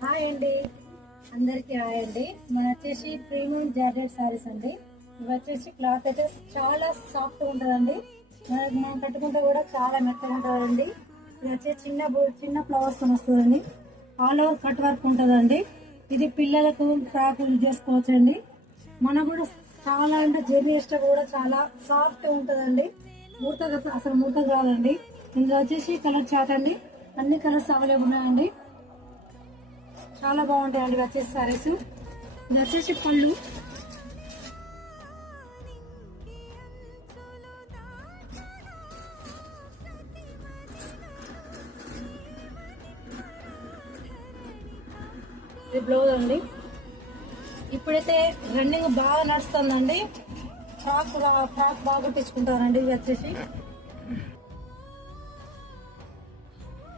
Hi అండి, అందరికి hi అండి. మన వచ్చేసి ప్రీమియం జార్జెట్ సారీస్ అండి. ఇవి వచ్చేసి క్లాత్ అయితే చాలా సాఫ్ట్ ఉంటుందండి. మనం కట్టుకుంటే కూడా చాలా మెత్తగా ఉంటుందండి. ఇది వచ్చేసి చిన్న ఫ్లవర్స్ వస్తుందండి. ఆల్ ఓవర్ కట్ వర్క్ ఉంటుందండి. ఇది పిల్లలకు ఫ్రాక్ యూజ్ చేసుకోవచ్చండి. మనకు కూడా చాలా అంటే జర్నీ ఇష్టం కూడా చాలా సాఫ్ట్ ఉంటుందండి. అసలు మూత కాదండి. ఇందులో వచ్చేసి కలర్ చాట్ అండి. అన్ని కలర్స్ అవైలబుల్ ఉన్నాయండి. చాలా బాగుంటాయండి వచ్చేసి సారీస్. ఇది వచ్చేసి పళ్ళు. ఇది బ్లౌజ్ అండి. ఇప్పుడైతే రన్నింగ్ బాగా నడుస్తుందండి. ఫ్రాక్ బాగా కుట్టించుకుంటారండి. ఇది వచ్చేసి